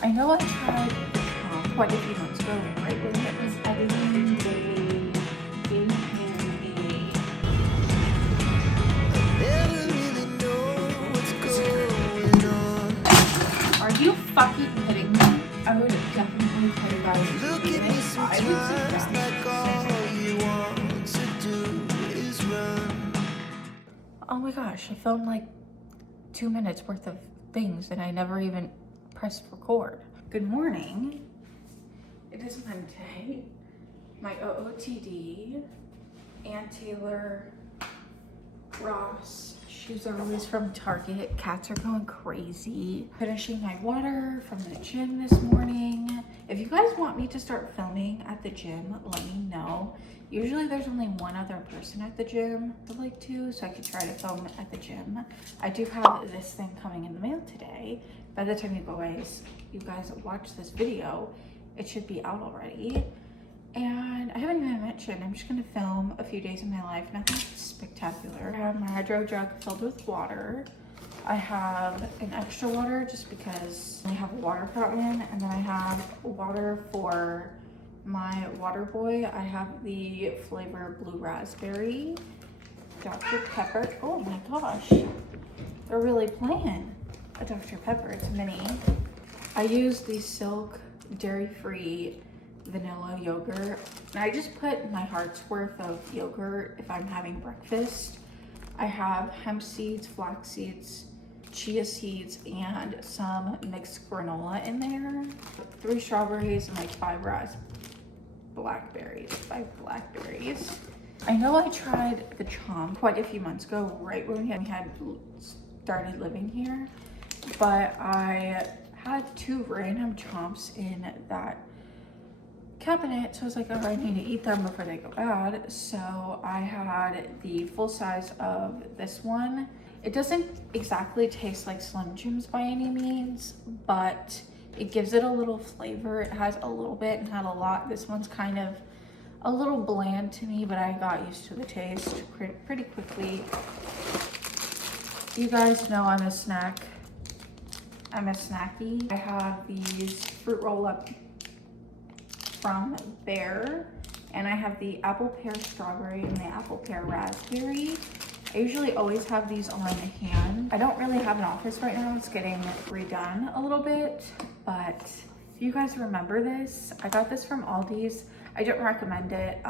I know I tried quite a few months ago, right when it was editing, they gave him Never really know what's going on. Are you fucking kidding me? I would definitely tell you guys to Look read at me it. I would say sometimes like all you want to do is run. oh my gosh, I filmed like 2 minutes worth of things and I never even pressed record. Good morning. It is Monday. My OOTD, Aunt Taylor, Ross, shoes are always from Target. Cats are going crazy. Finishing my water from the gym this morning. If you guys want me to start filming at the gym, let me know. Usually there's only one other person at the gym, I'd like to, so I could try to film at the gym. I do have this thing coming in the mail today. By the time you guys watch this video, it should be out already. And I haven't even mentioned, I'm just gonna film a few days of my life, nothing spectacular. I have my hydro jug filled with water. I have an extra water just because I have a water fountain, and then I have water for my water boy. I have the flavor blue raspberry, Dr. Pepper. Oh my gosh, they're really playing a Dr. Pepper, it's mini. I use the Silk dairy-free vanilla yogurt. And I just put my heart's worth of yogurt if I'm having breakfast. I have hemp seeds, flax seeds, chia seeds, and some mixed granola in there. 3 strawberries and like 5 blackberries. I know I tried the chomp quite a few months ago, right when we had started living here, but I had 2 random chomps in that cabinet, so I was like, oh, I need to eat them before they go bad. So I had the full size of this one. It doesn't exactly taste like Slim Jims by any means, but it gives it a little flavor. It has a little bit and had a lot. This one's kind of a little bland to me, but I got used to the taste pretty quickly. You guys know I'm a snacky. I have these fruit roll-up from Bear, and I have the apple pear strawberry and the apple pear raspberry. I usually always have these on hand. I don't really have an office right now. It's getting redone a little bit, but if you guys remember this, I got this from Aldi's. I don't recommend it.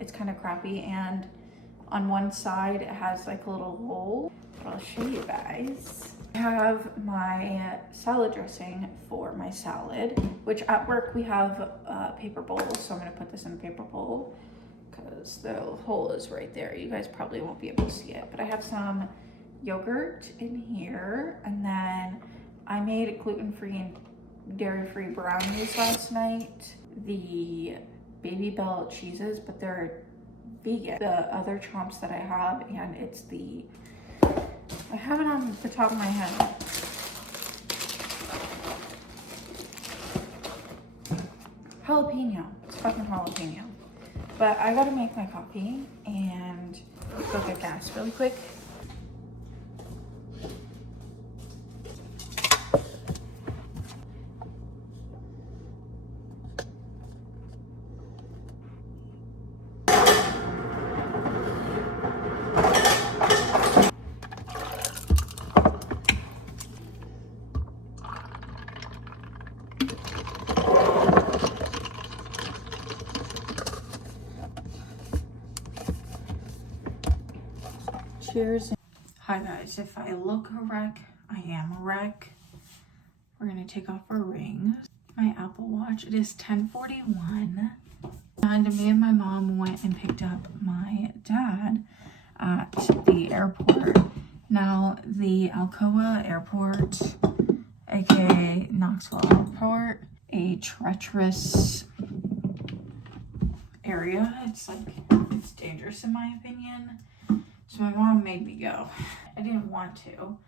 It's kind of crappy, and on one side it has like a little hole, but I'll show you guys. I have my salad dressing for my salad, which at work we have paper bowls, so I'm gonna put this in a paper bowl because the hole is right there. You guys probably won't be able to see it, but I have some yogurt in here, and then I made gluten-free and dairy-free brownies last night. The Baby Bell cheeses, but they're vegan. The other chomps that I have, and it's the, I have it on the top of my head. Jalapeno. It's fucking jalapeno. But I gotta make my coffee and go get gas really quick. Cheers. Hi guys, if I look a wreck, I am a wreck. We're gonna take off our rings. My Apple Watch, it is 10:41. And me and my mom went and picked up my dad at the airport. Now, the Alcoa Airport, aka Knoxville Airport, a treacherous area. It's dangerous in my opinion. So my mom made me go. I didn't want to.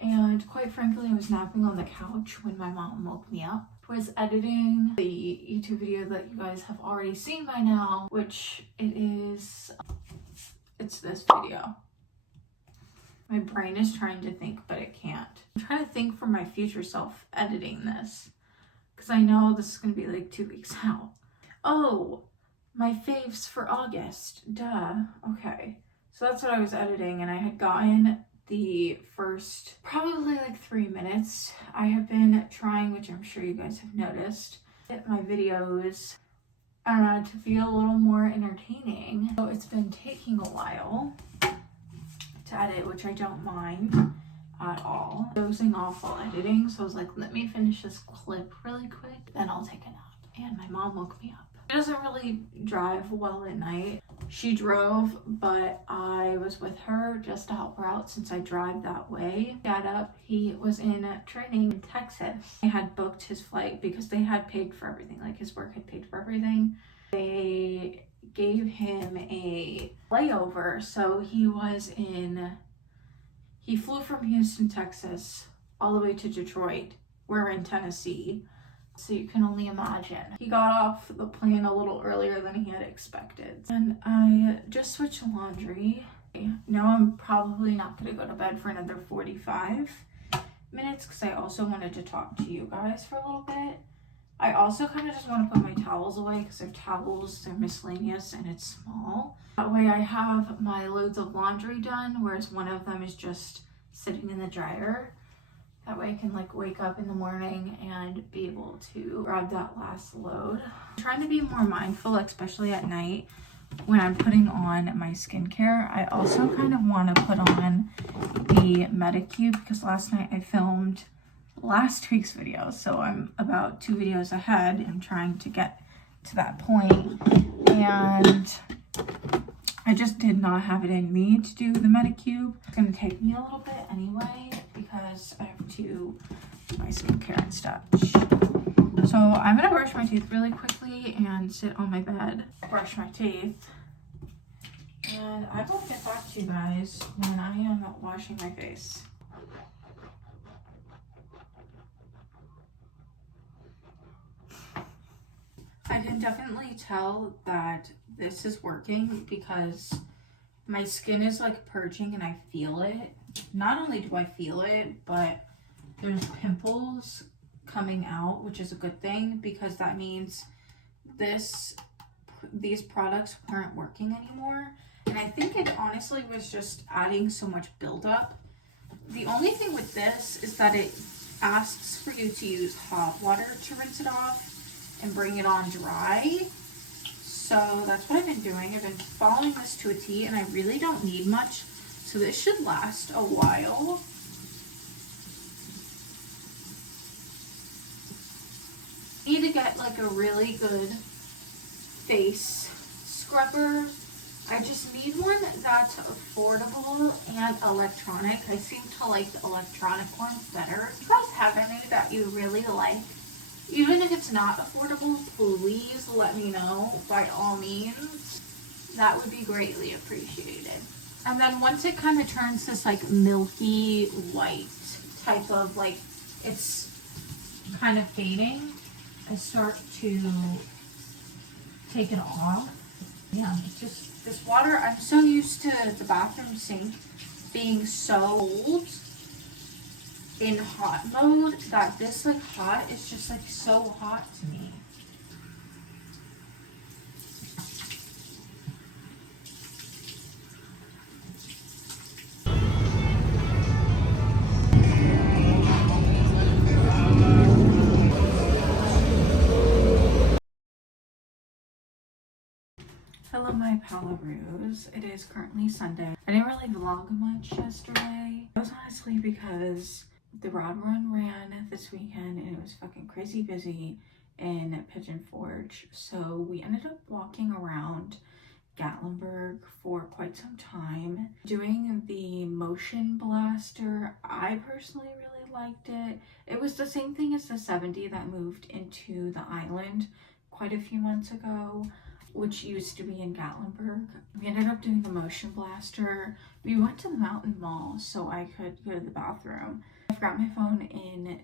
And quite frankly, I was napping on the couch when my mom woke me up. I was editing the YouTube video that you guys have already seen by now, which it's this video. My brain is trying to think, but it can't. I'm trying to think for my future self editing this. because I know this is gonna be like 2 weeks out. Oh, my faves for August, duh. Okay, so that's what I was editing, and I had gotten the first probably like 3 minutes. I have been trying, which I'm sure you guys have noticed, get my videos to feel a little more entertaining. So it's been taking a while to edit, which I don't mind at all. Dozing off while editing, so I was like, let me finish this clip really quick, then I'll take a nap. And my mom woke me up. She doesn't really drive well at night. She drove, but I was with her just to help her out since I drive that way. Got up, he was in training in Texas. I had booked his flight because they had paid for everything, like his work had paid for everything. They gave him a layover, so he flew from Houston, Texas, all the way to Detroit. We're in Tennessee. So you can only imagine. He got off the plane a little earlier than he had expected. And I just switched laundry. Now I'm probably not gonna go to bed for another 45 minutes because I also wanted to talk to you guys for a little bit. I also kind of just want to put my towels away because they're towels, they're miscellaneous, and it's small. That way I have my loads of laundry done, whereas one of them is just sitting in the dryer. That way I can like wake up in the morning and be able to grab that last load. I'm trying to be more mindful, especially at night when I'm putting on my skincare. I also kind of want to put on the Medicube because last night I filmed last week's video. So I'm about 2 videos ahead and trying to get to that point. And I just did not have it in me to do the Medicube. It's going to take me a little bit anyway because I have to do my skincare and stuff. So I'm going to brush my teeth really quickly and sit on my bed, brush my teeth. And I will get back to you guys when I am washing my face. I can definitely tell that this is working because my skin is like purging and I feel it. Not only do I feel it, but there's pimples coming out, which is a good thing because that means these products weren't working anymore. And I think it honestly was just adding so much buildup. The only thing with this is that it asks for you to use hot water to rinse it off and bring it on dry. So that's what I've been doing. I've been following this to a T and I really don't need much. So this should last a while. I need to get like a really good face scrubber. I just need one that's affordable and electronic. I seem to like the electronic ones better. If you guys have any that you really like, even if it's not affordable, please let me know by all means. That would be greatly appreciated. And then once it kind of turns this like milky white type of like, it's kind of fading, I start to take it off. Yeah, it's just this water, I'm so used to the bathroom sink being so cold in hot mode that this like hot is just like so hot to me. Hello my Palaroos. It is currently Sunday. I didn't really vlog much yesterday. It was honestly because the Rod Run ran this weekend and it was fucking crazy busy in Pigeon Forge. So we ended up walking around Gatlinburg for quite some time doing the motion blaster. I personally really liked it. It was the same thing as the 70 that moved into the island quite a few months ago, which used to be in Gatlinburg. We ended up doing the motion blaster. We went to the Mountain Mall so I could go to the bathroom. I forgot my phone in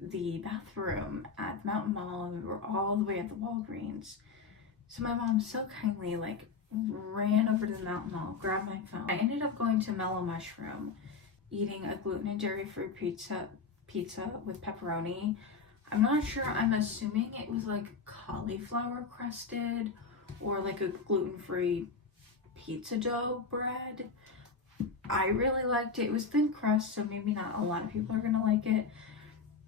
the bathroom at the Mountain Mall and we were all the way at the Walgreens. So my mom so kindly like ran over to the Mountain Mall, grabbed my phone. I ended up going to Mellow Mushroom, eating a gluten and dairy-free pizza with pepperoni. I'm not sure, I'm assuming it was like cauliflower crusted or like a gluten-free pizza dough bread. I really liked it. It was thin crust, so maybe not a lot of people are gonna like it.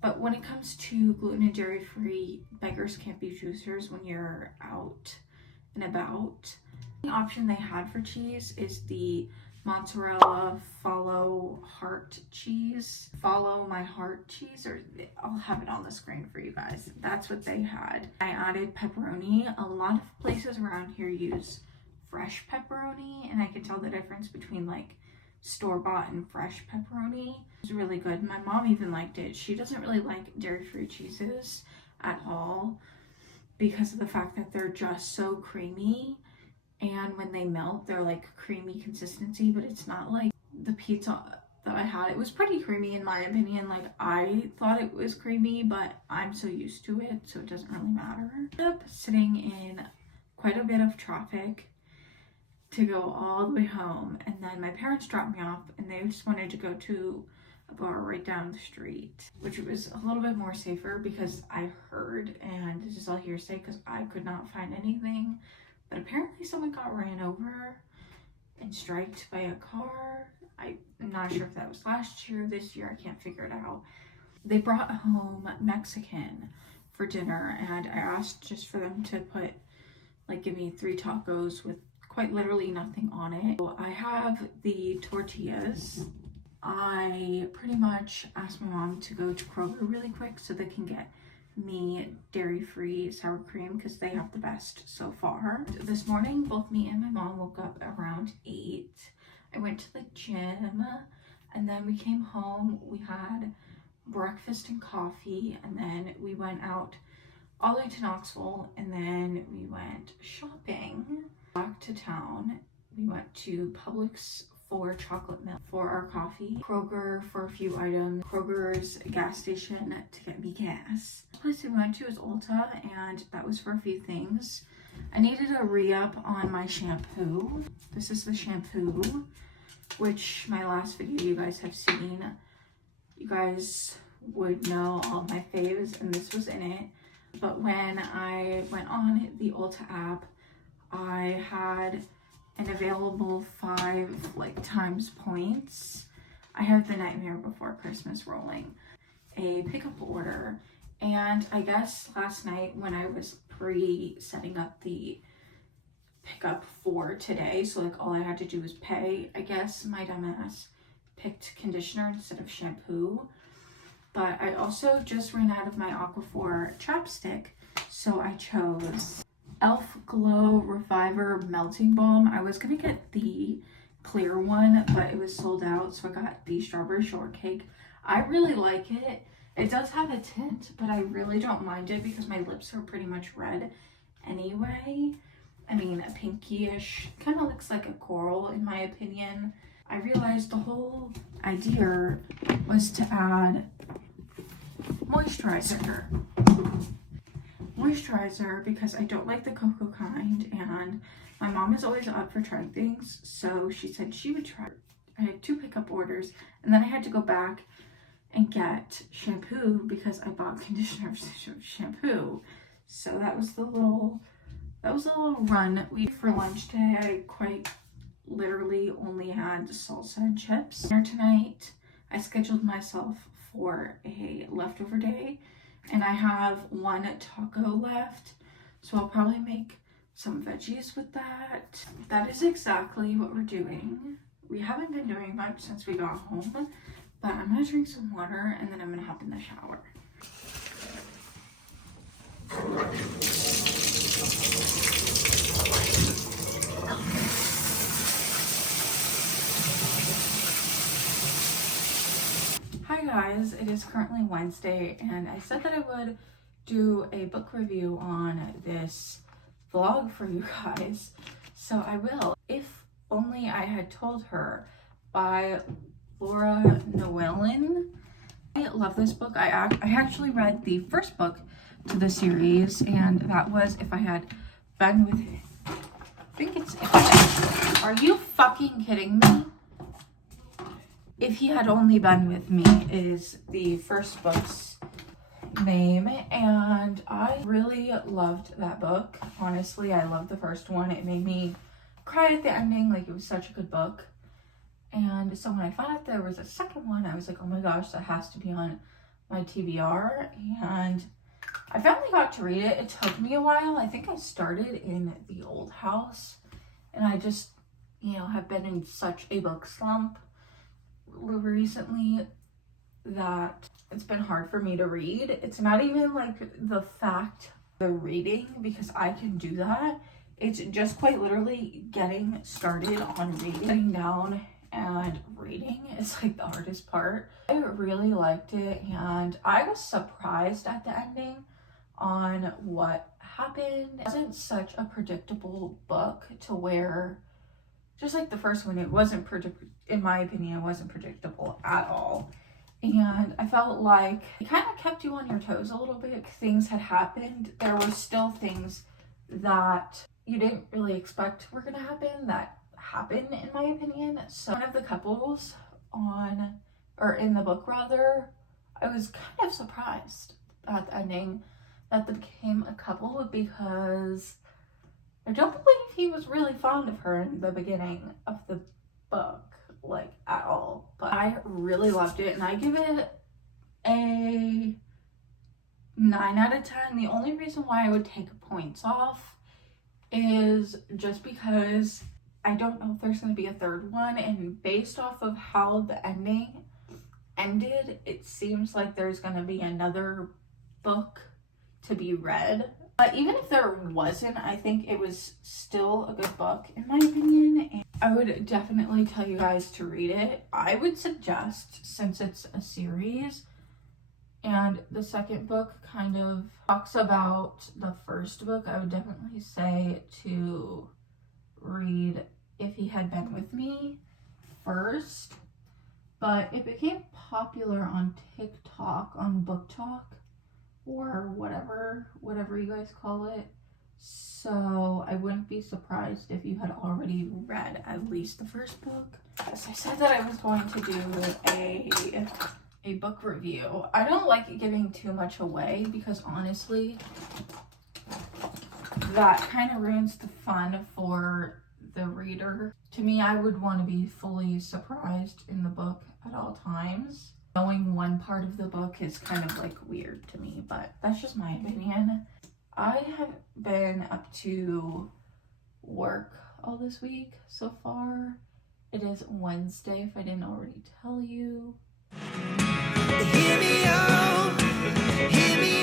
But when it comes to gluten and dairy free, beggars can't be choosers when you're out and about. The option they had for cheese is the mozzarella follow heart cheese. Follow my heart cheese, or I'll have it on the screen for you guys. That's what they had. I added pepperoni. A lot of places around here use fresh pepperoni, and I can tell the difference between like store-bought and fresh pepperoni. It was really good. My mom even liked it. She doesn't really like dairy-free cheeses at all because of the fact that they're just so creamy, and when they melt they're like creamy consistency, but it's not like the pizza that I had. It was pretty creamy in my opinion. Like, I thought it was creamy, but I'm so used to it, so it doesn't really matter. I ended up sitting in quite a bit of traffic to go all the way home, and then my parents dropped me off and they just wanted to go to a bar right down the street, which was a little bit more safer because I heard, and this is all hearsay because I could not find anything, but apparently someone got ran over and striked by a car. I'm not sure if that was last year or this year, I can't figure it out. They brought home Mexican for dinner, and I asked just for them to put, like, give me 3 tacos with quite literally nothing on it. So I have the tortillas. I pretty much asked my mom to go to Kroger really quick so they can get me dairy-free sour cream because they have the best so far. This morning, both me and my mom woke up around 8. I went to the gym, and then we came home. We had breakfast and coffee, and then we went out all the way to Knoxville, and then we went shopping. Back to town, we went to Publix for chocolate milk for our coffee, Kroger for a few items, Kroger's gas station to get me gas. The place we went to is Ulta, and that was for a few things. I needed a re-up on my shampoo. This is the shampoo, which my last video you guys have seen. You guys would know all my faves, and this was in it. But when I went on the Ulta app, I had an available 5 times points. I have the Nightmare Before Christmas rolling, a pickup order, and I guess last night when I was setting up the pickup for today, so like all I had to do was pay, I guess my dumbass picked conditioner instead of shampoo. But I also just ran out of my Aquaphor chapstick, so I chose Elf Glow Reviver Melting Balm. I was gonna get the clear one, but it was sold out, so I got the Strawberry Shortcake. I really like it. It does have a tint, but I really don't mind it because my lips are pretty much red anyway. I mean, a pinky-ish, kind of looks like a coral in my opinion. I realized the whole idea was to add moisturizer because I don't like the cocoa kind, and my mom is always up for trying things, so she said she would try. I had 2 pickup orders, and then I had to go back and get shampoo because I bought conditioner instead of shampoo. So that was a little run. For lunch today, I quite literally only had salsa and chips. Dinner tonight, I scheduled myself for a leftover day, and I have 1 taco left, so I'll probably make some veggies with that. That is exactly what we're doing. We haven't been doing much since we got home, but I'm gonna drink some water and then I'm gonna hop in the shower. Hi guys, it is currently Wednesday, and I said that I would do a book review on this vlog for you guys, so I will. If Only I Had Told Her by Laura Llewellyn. I love this book. I actually read the first book to the series, and that was If I Had Been With You. I think it's If I Had. Are you fucking kidding me? If He Had Only Been With Me is the first book's name, and I really loved that book. Honestly, I loved the first one. It made me cry at the ending. Like, it was such a good book. And so when I found out there was a second one, I was like, oh my gosh, that has to be on my TBR. And I finally got to read it. It took me a while. I think I started in The Old House, and I just, you know, have been in such a book slump recently that it's been hard for me to read. It's not even like the fact the reading, because I can do that. It's just quite literally getting started on reading. Sitting down and reading is like the hardest part. I really liked it, and I was surprised at the ending on what happened. It wasn't such a predictable book to where, just like the first one, it wasn't in my opinion, it wasn't predictable at all. And I felt like it kind of kept you on your toes a little bit. Things had happened. There were still things that you didn't really expect were going to happen that happened, in my opinion. So one of the couples in the book rather, I was kind of surprised at the ending that they became a couple, because I don't believe he was really fond of her in the beginning of the book, like, at all. But I really loved it, and I give it a 9 out of 10. The only reason why I would take points off is just because I don't know if there's going to be a third one, and based off of how the ending ended, it seems like there's going to be another book to be read. But even if there wasn't, I think it was still a good book, in my opinion, and I would definitely tell you guys to read it. I would suggest, since it's a series and the second book kind of talks about the first book, I would definitely say to read If He Had Been With Me first. But it became popular on TikTok, on Book Talk, or whatever you guys call it. So I wouldn't be surprised if you had already read at least the first book. As I said that I was going to do a book review. I don't like giving too much away, because honestly, that kind of ruins the fun for the reader. To me, I would want to be fully surprised in the book at all times. Knowing one part of the book is kind of like weird to me, but that's just my opinion. I have been up to work all this week so far. It is Wednesday, if I didn't already tell you. Hear me out, hear me